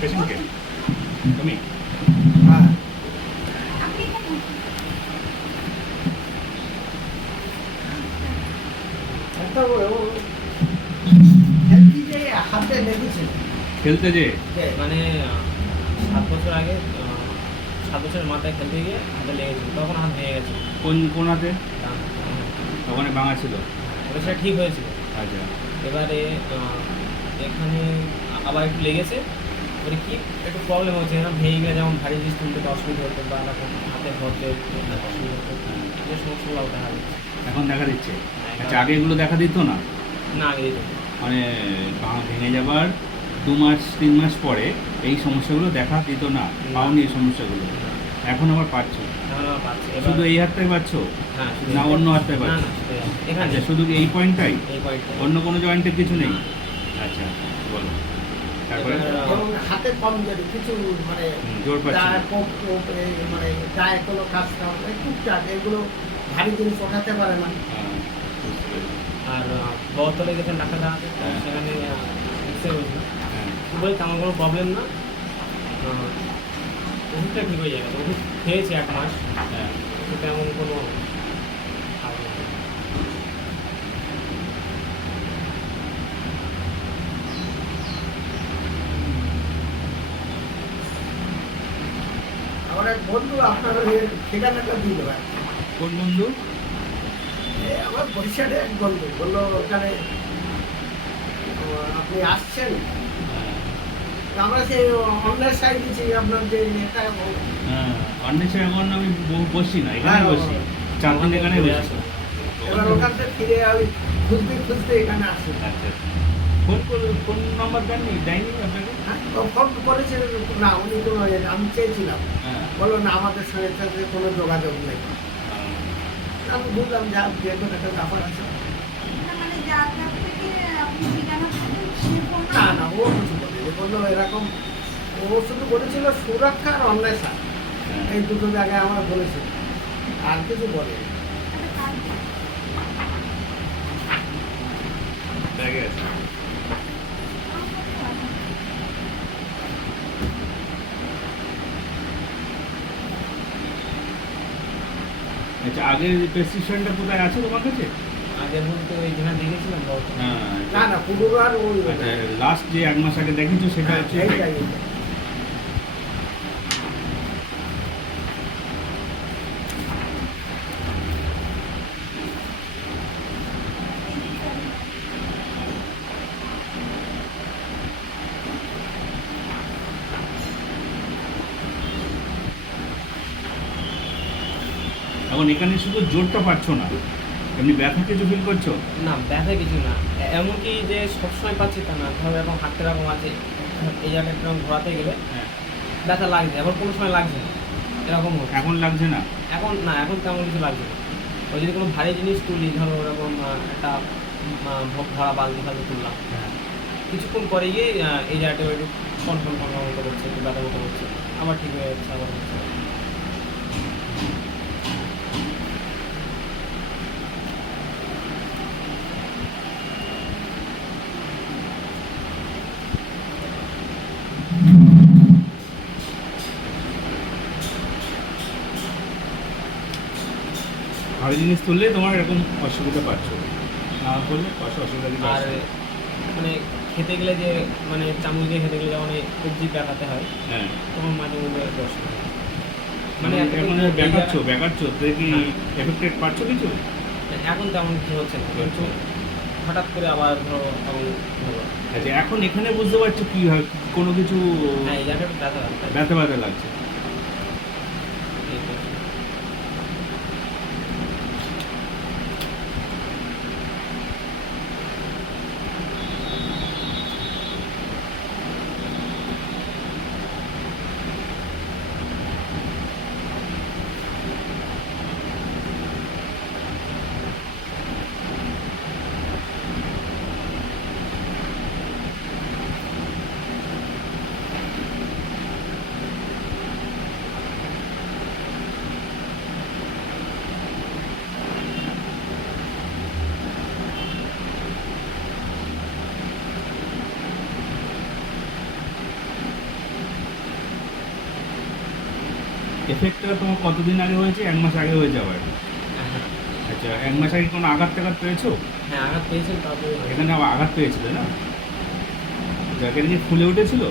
পেশেন্টকে তুমি হ্যাঁ একটা হেলদি যে হাতে লেগেছে খেলতে যে মানে 7 বছর আগে 7 বছরের মাথায় খেলতে গিয়ে হাতে লেগেছিল, তখন হাত ভেঙে গেছে। কোন হাতে? ওখানে ভাঙা ছিল? এবার সেটা ঠিক হয়েছিল। আচ্ছা, এবারে এখানে আবার একটু লেগেছে, এবারে কি একটু প্রবলেম হচ্ছে, ভেঙে গেলে যেমন ভারী জিনিস তুলতে অসুবিধা হতো বা এরকম হাতে ধরতে অসুবিধা হতো, এই সমস্যাগুলো দেখা দিচ্ছে। এখন দেখা দিচ্ছে? আচ্ছা, আগে এগুলো দেখা দিত না? না, আগে দিত। মানে ভেঙে যাবার 2-3 মাস পরে এই সমস্যাগুলো দেখা দিত না, পাওনি এই সমস্যাগুলো? এখন আবার পাচ্ছ? এখন আবার পাচ্ছি। শুধু এই হাতটাই পাচ্ছ হ্যাঁ, না অন্য হাতটাই পাচ্ছ? এখানে আচ্ছা, শুধু এই পয়েন্টটাই? এই পয়েন্টটা। অন্য কোনো জয়েন্টের কিছু নেই? আচ্ছা, বলো তারপরে। এবং হাতে কম যদি কিছু মানে জোর পাচ্ছি না। মানে গায়ে কোনো কাজ টুকটাক এগুলো ভারী জিনিস ওঠাতে পারে না। হ্যাঁ, বুঝতে পেরেছি। আর বহতলে গেছেন ডাক্তার দেখাতে, হ্যাঁ। সেখানে এক্সরে হয়েছিল, হ্যাঁ, বলে তেমন কোনো প্রবলেম না, ওষুধটা ঠিক হয়ে যাবে। ওষুধ খেয়েছি 1 মাস, হ্যাঁ। তো তেমন কোনো খারাপ না। আমার এক বন্ধু আপনার ওই ঠিকানাটা দিল আর কি। কোন বন্ধু? আমার বরিশালে এক বন্ধু বললো ওখানে আপনি আসছেন, আমরা সেই অনলাইন সাইড দিচ্ছি আপনার যে এটা হ্যাঁ, অন্বেষণ এখন আমি বসি না, এখানে হ্যাঁ, বসি 4 দিন এখানে বসি। এবার ওখান থেকে ফিরে আমি খুঁজতে খুঁজতে এখানে আসি। আচ্ছা, ফোন নাম্বার দেয়নি আপনাকে? হ্যাঁ, ও ফোন করেছে না, উনি তো আমি চেয়েছিলাম, হ্যাঁ। বললো না আমাদের সঙ্গে সাথে কোনো যোগাযোগ নেই। আমি বুঝলাম যে যে কোনো একটা ব্যাপার আছে। মানে যার কাছ থেকে আপনি ঠিকানা পাবেন সে ফোন না না, ও কিছু বলেনি, বললো এরকম, ও শুধু বলেছিল সুরক্ষা আর অন্বেষণ, এই দুটো জায়গায় আমার বলেছিল, আর কিছু বলেনি। ঠিক আছে। আচ্ছা, আগের প্রেসক্রিপশনটা কোথায় আছে তোমার কাছে? আগে বলতে ওই যেখানে দেখেছিলাম বহতলে। হ্যাঁ, না না, পুরো আর ওই আচ্ছা, লাস্ট যে 1 মাস আগে দেখেছো সেটা হ্যাঁ, হচ্ছে এইটাই, এটাই? এইটাই। এখন এখানে শুধু জোরটা পাচ্ছ না, এমনি ব্যথা কিছু ফিল করছো? না, ব্যথা কিছু না, এমনকি যে সবসময় পাচ্ছি তা না, ধরো এরকম হাঁটতে এরকম আছে, এই জায়গাটা এরকম ঘোরাতে গেলে হ্যাঁ। ব্যথা লাগছে, আবার কোনো সময় লাগছে না, এরকম হচ্ছে। এখন লাগছে না? এখন না, এখন তেমন কিছু লাগছে না। ওই যদি কোনো ভারী জিনিস তুলি, ধরো ওরকম একটা ভরা বালতি ফালতি তুললাম, হ্যাঁ। কিছুক্ষণ পরে গিয়ে এই জায়গাটা একটু কনফার্ম মতো করছে, একটু ব্যথা মতো করছে, আবার ঠিক হয়ে যাচ্ছে, আবার হচ্ছে। ভারী জিনিস তুললে তোমার এরকম অসুবিধা পাচ্ছ, না করলে অসুবিধা কিছু আর আসছে? মানে খেতে গেলে যে মানে চামচ দিয়ে খেতে গেলে যেমন সবজি দেখাতে হয়, হ্যাঁ। তখন মাঝে মধ্যে একটু অসুবিধা হয়। মানে এখন ব্যাকাচ্ছ কি এফেক্টেড পাচ্ছ কিছু? এখন তেমন কিছু হচ্ছে না, কিন্তু হঠাৎ করে আবার ধরো তখন হলো। আচ্ছা, এখন এখানে বুঝতে পারছো কি হয়, কোনো কিছু হ্যাঁ, এই জায়গাটা ব্যথা লাগছে। ব্যথা লাগছে? এফেক্টটা তোমার কতদিন আগে হয়েছে? 1 মাস আগে হয়েছে আবার? হ্যাঁ আচ্ছা, 1 মাস আগে কোনো আঘাত টাঘাত পেয়েছো? হ্যাঁ আঘাত পেয়েছে তারপরে এখানে আবার আঘাত পেয়েছিলে না? জায়গাটা কি ফুলে উঠেছিল?